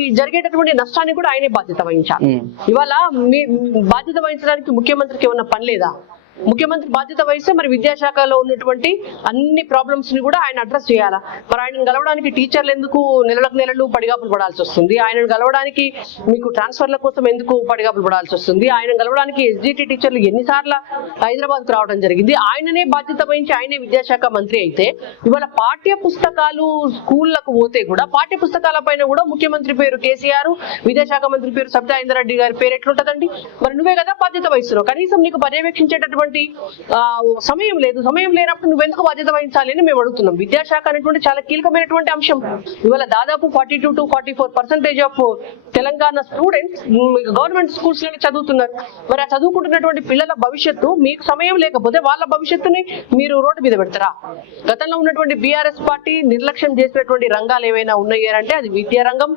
ఈ జరిగేటటువంటి నష్టాన్ని కూడా ఆయనే బాధ్యత వహించాలి. ఇవాళ మీ బాధ్యత వహించడానికి ముఖ్యమంత్రికి ఏమన్నా పని లేదా? ముఖ్యమంత్రి బాధ్యత వహిస్తే మరి విద్యాశాఖలో ఉన్నటువంటి అన్ని ప్రాబ్లమ్స్ ని కూడా ఆయన అడ్రస్ చేయాలా? మరి ఆయనను గెలవడానికి టీచర్లు ఎందుకు నెలలు పడిగాపులు పడాల్సి వస్తుంది? ఆయనను గెలవడానికి మీకు ట్రాన్స్ఫర్ల కోసం ఎందుకు పడిగాపులు పడాల్సి వస్తుంది? ఆయన గెలవడానికి ఎస్జిటి టీచర్లు ఎన్నిసార్లు హైదరాబాద్ కు రావడం జరిగింది? ఆయననే బాధ్యత వహించి ఆయనే విద్యాశాఖ మంత్రి అయితే ఇవాళ పాఠ్య పుస్తకాలు స్కూళ్లకు పోతే కూడా పాఠ్య పుస్తకాల పైన కూడా ముఖ్యమంత్రి పేరు కేసీఆర్, విద్యాశాఖ మంత్రి పేరు సబితా ఇంద్రారెడ్డి గారి పేరు ఎట్లుంటదండి? మరి నువ్వే కదా బాధ్యత వహిస్తున్నావు. కనీసం నీకు పర్యవేక్షించేటటువంటి సమయం లేదు. సమయం లేనప్పుడు నువ్వెందుకు బాధ్యత వహించాలి అని మేము అడుగుతున్నాం. విద్యాశాఖ అనేటువంటి చాలా కీలకమైనటువంటి అంశం. ఇవాళ దాదాపు 42 to 44% of Telangana students government schools లోనే చదువుతున్నారు. మరి ఆ చదువుకుంటున్నటువంటి పిల్లల భవిష్యత్తు మీకు సమయం లేకపోతే వాళ్ళ భవిష్యత్తుని మీరు రోడ్డు మీద పెడతారా? గతంలో ఉన్నటువంటి బీఆర్ఎస్ పార్టీ నిర్లక్ష్యం చేసినటువంటి రంగాలు ఏవైనా ఉన్నాయి అంటే అది విద్యా రంగం,